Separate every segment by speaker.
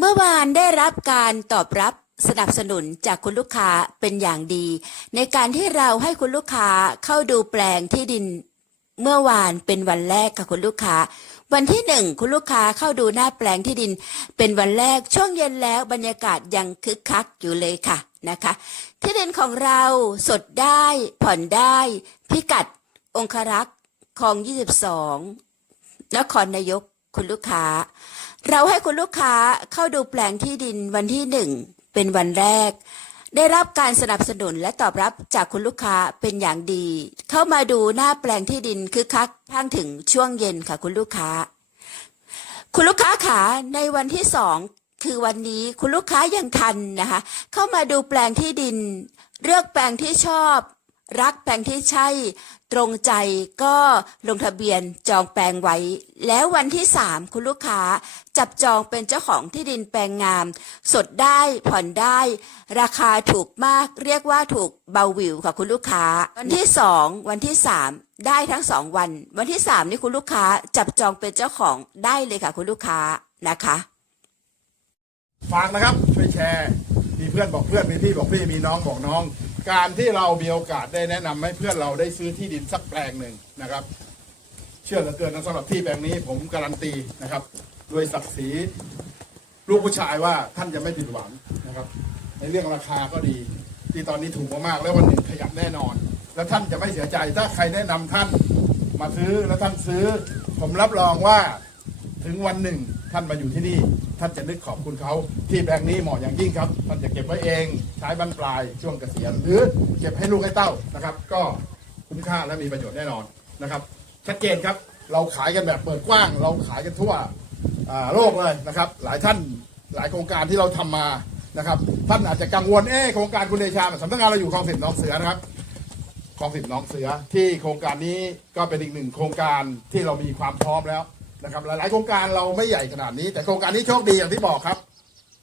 Speaker 1: เมื่อวานได้รับการตอบรับสนับสนุนจากคุณลูกค้าเป็นอย่างดี ในการที่เราให้คุณลูกค้าเข้าดูแปลงที่ดิน เมื่อวานเป็นวันแรกค่ะคุณลูกค้า วันที่หนึ่งคุณลูกค้าเข้าดูหน้าแปลงที่ดิน เป็นวันแรกช่วงเย็นแล้วบรรยากาศยังคึกคักอยู่เลยค่ะนะคะ ที่ดินของเราสดได้ผ่อนได้ พิกัด องครักษ์คลอง 22 นครนายก คุณลูกค้า เราให้คุณลูกค้าเข้าดูแปลงที่ดินวันที่หนึ่งเป็นวันแรก ได้รับการสนับสนุนและตอบรับจากคุณลูกค้าเป็นอย่างดี เข้ามาดูหน้าแปลงที่ดินคึกคักทั้งถึงช่วงเย็นค่ะคุณลูกค้า คุณลูกค้าขาในวันที่สองคือวันนี้คุณลูกค้ายังทันนะคะ เข้ามาดูแปลงที่ดิน เลือกแปลงที่ชอบ รักแปลงที่ใช่ตรงใจก็ลงทะเบียนจองแปลงไว้ แล้ววันที่สามคุณลูกค้าจับจองเป็นเจ้าของที่ดินแปลงงาม สดได้ผ่อนได้ ราคาถูกมากเรียกว่าถูกเบาวิวค่ะคุณลูกค้า วันที่สองวันที่สามได้ทั้งสองวัน วันที่สามนี่คุณลูกค้าจับจองเป็นเจ้าของได้เลยค่ะคุณลูกค้านะคะ
Speaker 2: ฝากนะครับช่วยแชร์มีเพื่อนบอกเพื่อนมีพี่บอกพี่มีน้องบอกน้อง การที่เรามีโอกาสได้แนะนำให้เพื่อนเราได้ซื้อที่ดินสักแปลงหนึ่งนะครับ เชื่อเหลือเกินนะสำหรับที่แปลงนี้ผมการันตีนะครับด้วยศักดิ์ศรีลูกผู้ชายว่าท่านจะไม่ผิดหวังนะครับ ในเรื่องราคาก็ดี ที่ตอนนี้ถูกมากๆแล้ววันหนึ่งขยับแน่นอน แล้วท่านจะไม่เสียใจถ้าใครแนะนำท่านมาซื้อแล้วท่านซื้อ ผมรับรองว่า ถึงวันหนึ่ง ท่านมาอยู่ที่นี่ ท่านจะนึกขอบคุณเขาที่แปลงนี้เหมาะอย่างยิ่งครับท่านจะเก็บไว้เอง ใช้บรรปลายช่วงเกษียณหรือเก็บให้ลูกให้เต้านะครับ ก็คุ้มค่าและมีประโยชน์แน่นอนนะครับ ชัดเจนครับเราขายกันแบบเปิดกว้าง เราขายกันทั่วโลกเลยนะครับ หลายท่านหลายโครงการที่เราทำมานะครับท่านอาจจะกังวลเอ๊โครงการคุณเดชาสำนักงานเราอยู่คลองสิบน้องเสือนะครับคลองสิบน้องเสือที่โครงการนี้ก็เป็นอีกหนึ่งโครงการที่เรามีความพร้อมแล้ว นะครับหลายๆโครงการเราไม่ใหญ่ขนาดนี้ แต่โครงการนี้โชคดีอย่างที่บอกครับ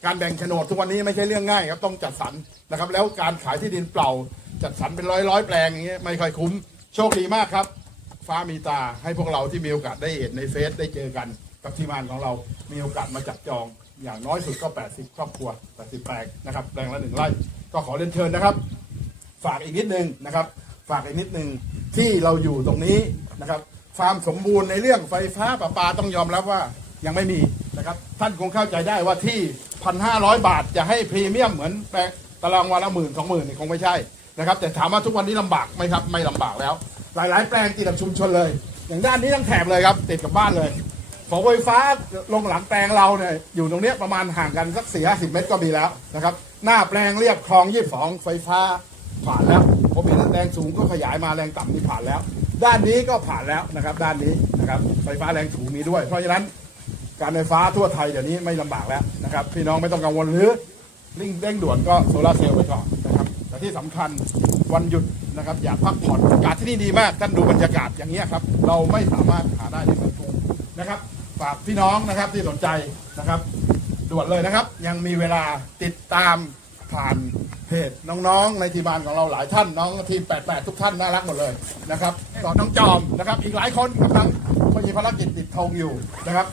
Speaker 2: การแบ่งโฉนดทุกวันนี้ไม่ใช่เรื่องง่ายครับต้องจัดสรรนะครับ แล้วการขายที่ดินเปล่า จัดสรรเป็นร้อยร้อยแปลงอย่างเงี้ยไม่ค่อยคุ้มโชคดีมากครับ ฟ้ามีตาให้พวกเราที่มีโอกาสได้เห็นในเฟซได้เจอกันกับทีมงานของเรา มีโอกาสมาจับจองอย่างน้อยสุดก็ 80 ครอบครัว 80 แปลงนะครับแปลงละหนึ่งไร่ก็ขอเรียนเชิญนะครับ ฝากอีกนิดนึงนะครับ ฝากอีกนิดนึงที่เราอยู่ตรงนี้นะครับ ความสมบูรณ์ในเรื่องไฟฟ้าประปาต้องยอมรับว่ายังไม่มีนะครับท่านคงเข้าใจได้ว่าที่พันห้าร้อยบาทจะให้พรีเมียมเหมือนแปลงตารางวันละหมื่นสองหมื่นนี่คงไม่ใช่นะครับแต่ถามว่าทุกวันนี้ลำบากไหมครับไม่ลำบากแล้ว หลาย ๆ แปลงติดกับชุมชนเลย อย่างด้านนี้ทั้งแถบเลยครับติดกับบ้านเลยของไฟฟ้าลงหลังแปลงเราเนี่ยอยู่ตรงนี้ประมาณห่างกันสักสี่ห้าสิบเมตรก็มีแล้วนะครับหน้าแปลงเรียบคลองยี่สองไฟฟ้าผ่านแล้วผมเห็นแรงสูงก็ขยายมาแรงต่ำนี่ผ่านแล้ว ด้านนี้ก็ผ่านแล้วนะครับด้านนี้นะครับไฟฟ้าแรงสูงมีด้วย เพราะฉะนั้นการไฟฟ้าทั่วไทยเดี๋ยวนี้ไม่ลำบากแล้วนะครับพี่น้องไม่ต้องกังวลหรือลิงเร่งด่วนก็โซลาเซลล์ไปก่อนนะครับแต่ที่สำคัญวันหยุดนะครับอยากพักผ่อนอากาศที่นี่ดีมากท่านดูบรรยากาศอย่างนี้ครับเราไม่สามารถหาได้ในเมืองกรุงนะครับฝากพี่น้องนะครับที่สนใจนะครับด่วนเลยนะครับ ยังมีเวลาติดตาม ผ่านเพจน้องๆ ในทีมงานของเราหลายท่านน้องทีม 88 ทุกท่านน่ารักหมดเลยนะครับต่อน้องจอมนะครับ อีกหลายคนกำลังมีภารกิจติดธงอยู่นะครับ